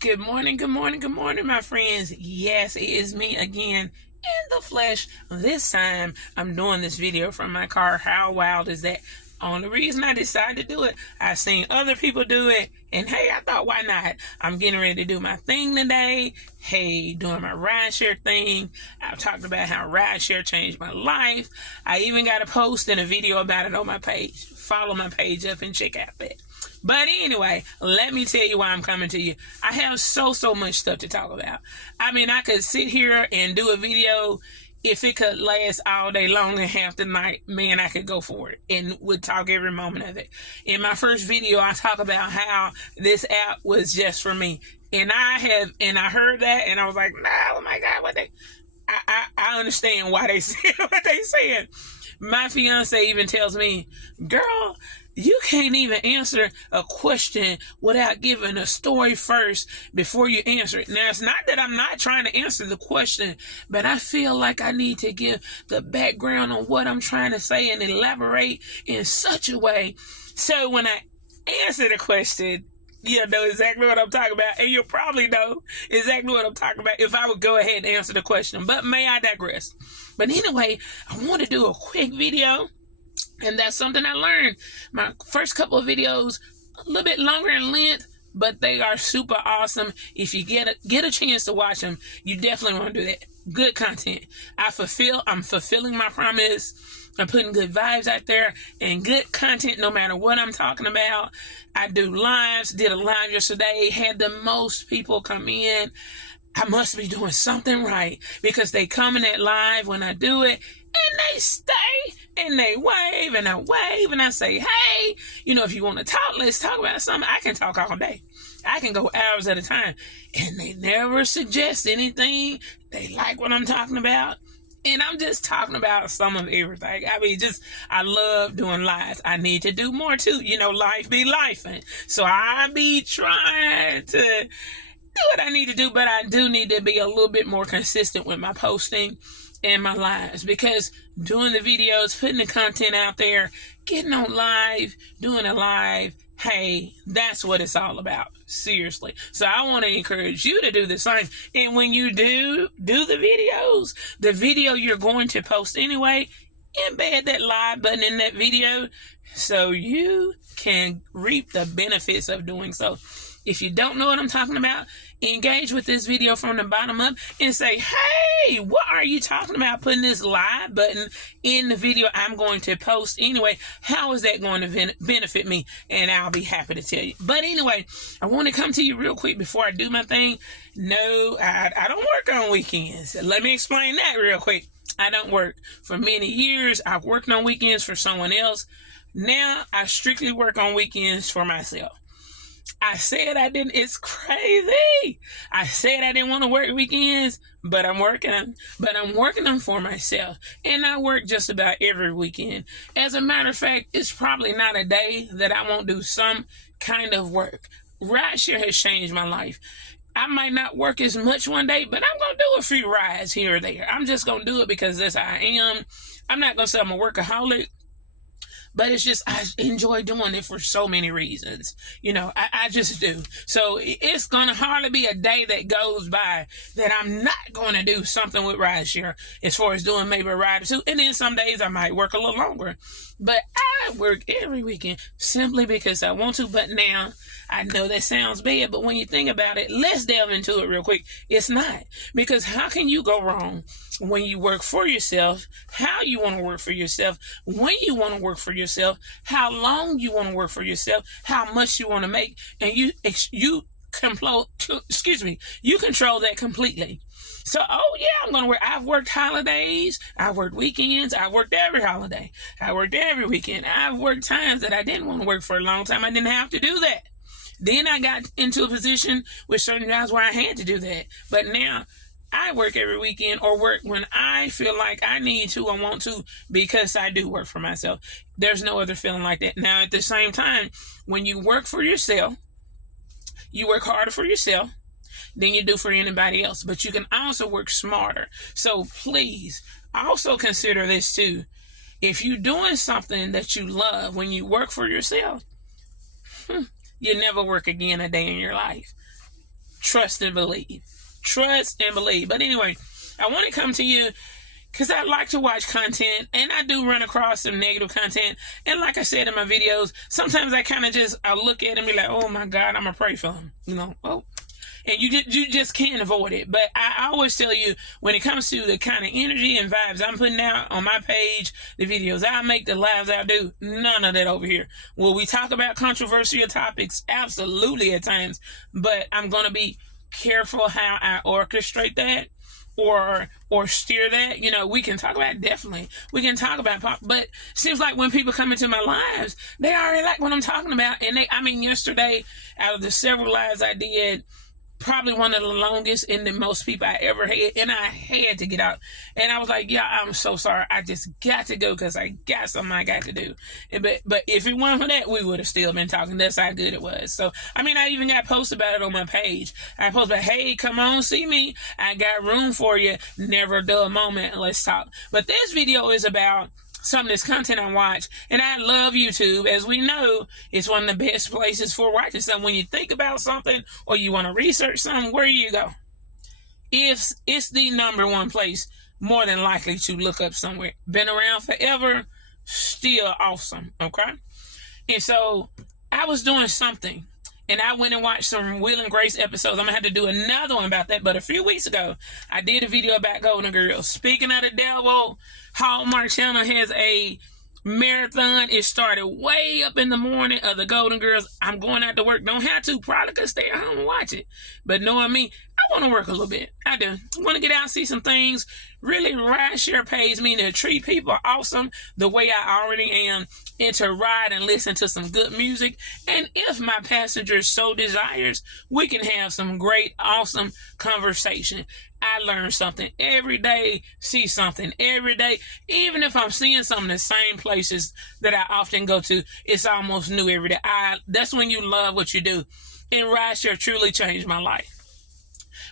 Good morning, good morning, good morning, my friends. Yes, it is me again in the flesh. This time, I'm doing this video from my car. How wild is that? Only reason I decided to do it, I've seen other people do it, and hey, I thought, why not? I'm getting ready to do my thing today. Hey, doing my rideshare thing. I've talked about how rideshare changed my life. I even got a post and a video about it on my page. Follow my page up and check out that. But anyway, let me tell you why I'm coming to you. I have so much stuff to talk about. I mean, I could sit here and do a video. If it could last all day long and half the night, man, I could go for it and would talk every moment of it. In my first video, I talk about how this app was just for me. And I heard that and I was like, no, oh my God, I understand why they said what they said. My fiance even tells me, girl, you can't even answer a question without giving a story first before you answer it. Now, it's not that I'm not trying to answer the question, but I feel like I need to give the background on what I'm trying to say and elaborate in such a way so when I answer the question, you'll know exactly what I'm talking about, and you'll probably know exactly what I'm talking about if I would go ahead and answer the question. But may I digress? But anyway, I want to do a quick video. And that's something I learned. My first couple of videos, a little bit longer in length, but they are super awesome. If you get a chance to watch them, you definitely want to do that. Good content. I'm fulfilling my promise. I'm putting good vibes out there and good content no matter what I'm talking about. I do lives, did a live yesterday, had the most people come in. I must be doing something right because they come in that live when I do it and they stay and they wave and I wave and I say, hey, if you want to talk, let's talk about something. I can talk all day. I can go hours at a time and they never suggest anything. They like what I'm talking about. And I'm just talking about some of everything. I mean, I love doing lives. I need to do more too. Life be lifing. So I be trying to do what I need to do, but I do need to be a little bit more consistent with my posting and my lives because doing the videos, putting the content out there, getting on live, doing a live, hey, that's what it's all about. Seriously. So I want to encourage you to do the same. And when you do the videos, the video you're going to post anyway, embed that live button in that video so you can reap the benefits of doing so. If you don't know what I'm talking about, engage with this video from the bottom up and say, hey, what are you talking about putting this live button in the video I'm going to post anyway? How is that going to benefit me? And I'll be happy to tell you. But anyway, I want to come to you real quick before I do my thing. No, I don't work on weekends. Let me explain that real quick. I don't work. For many years, I've worked on weekends for someone else. Now, I strictly work on weekends for myself. I said I didn't. It's crazy. I said I didn't want to work weekends, but I'm working them. But I'm working them for myself. And I work just about every weekend. As a matter of fact, it's probably not a day that I won't do some kind of work. Rideshare has changed my life. I might not work as much one day, but I'm going to do a few rides here or there. I'm just going to do it because that's how I am. I'm not going to say I'm a workaholic. But it's just, I enjoy doing it for so many reasons. I just do. So it's going to hardly be a day that goes by that I'm not going to do something with rideshare as far as doing maybe a ride or two. And then some days I might work a little longer. But I work every weekend simply because I want to. But now, I know that sounds bad, but when you think about it, let's delve into it real quick. It's not. Because how can you go wrong when you work for yourself, how you want to work for yourself, when you want to work for yourself, how long you want to work for yourself, how much you want to make, and you control that completely. So, I'm going to work. I've worked holidays. I've worked weekends. I've worked every holiday. I worked every weekend. I've worked times that I didn't want to work for a long time. I didn't have to do that. Then I got into a position with certain jobs where I had to do that. But now I work every weekend or work when I feel like I need to or want to because I do work for myself. There's no other feeling like that. Now, at the same time, when you work for yourself, you work harder for yourself than you do for anybody else. But you can also work smarter. So please also consider this too. If you're doing something that you love when you work for yourself, you never work again a day in your life. trust and believe. Trust and believe. But anyway, I want to come to you because I like to watch content, and I do run across some negative content. And like I said in my videos, sometimes I look at it and be like, oh my God, I'm going to pray for him. And you just can't avoid it. But I always tell you, when it comes to the kind of energy and vibes I'm putting out on my page, the videos I make, the lives I do, none of that over here. Will we talk about controversial topics? Absolutely at times. But I'm going to be careful how I orchestrate that or steer that. We can talk about it, definitely. We can talk about pop, but it seems like when people come into my lives, they already like what I'm talking about. And yesterday, out of the several lives I did, probably one of the longest and the most people I ever had, and I had to get out. And I was like, yeah, I'm so sorry. I just got to go because I got something I got to do. But if it weren't for that, we would have still been talking. That's how good it was. So, I even got posts about it on my page. I posted about, hey, come on, see me. I got room for you. Never a dull moment. Let's talk. But this video is about some of this content I watch, and I love YouTube. As we know, it's one of the best places for watching something. When you think about something or you want to research something, where do you go? It's the number one place, more than likely, to look up somewhere. Been around forever, still awesome, okay? And so I was doing something, and I went and watched some Will and Grace episodes. I'm going to have to do another one about that. But a few weeks ago, I did a video about Golden Girls. Speaking of the devil, Hallmark Channel has a marathon. It started way up in the morning of the Golden Girls. I'm going out to work. Don't have to. Probably could stay at home and watch it. But knowing me, I want to work a little bit. I do. I want to get out and see some things. Really, ride share pays me to treat people awesome the way I already am, and to ride and listen to some good music. And if my passenger so desires, we can have some great, awesome conversation. I learn something every day, see something every day. Even if I'm seeing some of the same places that I often go to, it's almost new every day. That's when you love what you do. And rideshare truly changed my life.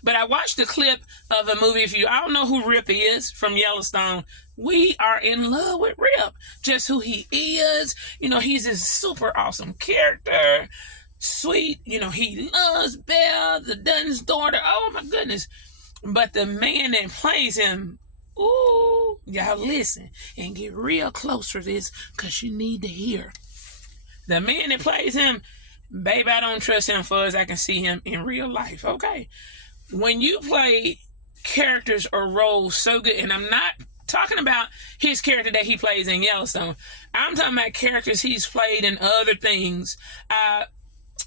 But I watched a clip of a movie. If you all know who Rip is from Yellowstone, we are in love with Rip. Just who he is. He's a super awesome character. Sweet. He loves Belle, the Dun's daughter. Oh, my goodness. But the man that plays him, ooh, y'all listen and get real close to this because you need to hear. The man that plays him, babe, I don't trust him for as I can see him in real life, okay? When you play characters or roles so good, and I'm not talking about his character that he plays in Yellowstone. I'm talking about characters he's played in other things.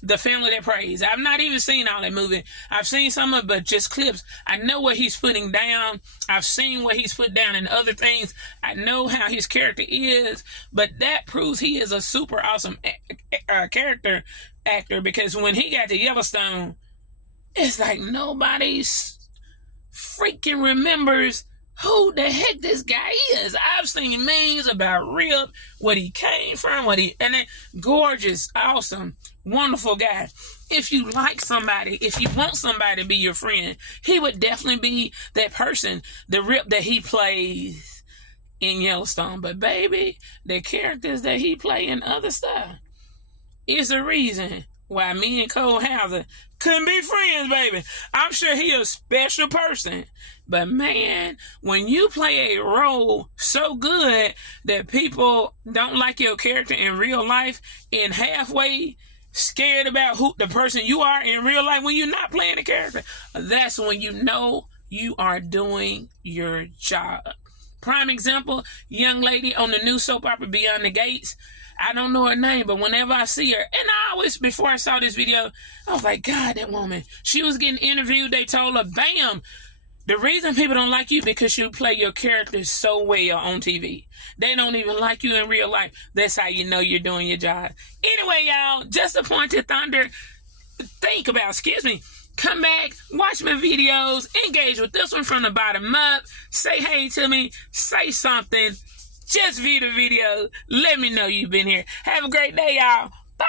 The Family That Prays. I've not even seen all that movie. I've seen some of it, but just clips. I know what he's putting down. I've seen what he's put down in other things. I know how his character is, but that proves he is a super awesome character actor, because when he got to Yellowstone, it's like nobody's freaking remembers who the heck this guy is. I've seen memes about Rip, what he came from, and then gorgeous, awesome, wonderful guy. If you like somebody, if you want somebody to be your friend, he would definitely be that person, the Rip that he plays in Yellowstone. But baby, the characters that he play in other stuff is the reason why me and Cole Hauser couldn't be friends, baby. I'm sure he a special person. But man, when you play a role so good that people don't like your character in real life and halfway scared about who the person you are in real life when you're not playing the character, that's when you know you are doing your job. Prime example, young lady on the new soap opera Beyond the Gates. I don't know her name, but whenever I see her, and I always, before I saw this video, I was like, God, that woman. She was getting interviewed. They told her, bam, the reason people don't like you because you play your characters so well on TV. They don't even like you in real life. That's how you know you're doing your job. Anyway, y'all, just a point to thunder. Think about, come back, watch my videos, engage with this one from the bottom up, say hey to me, say something. Just view the video. Let me know you've been here. Have a great day, y'all. Bye.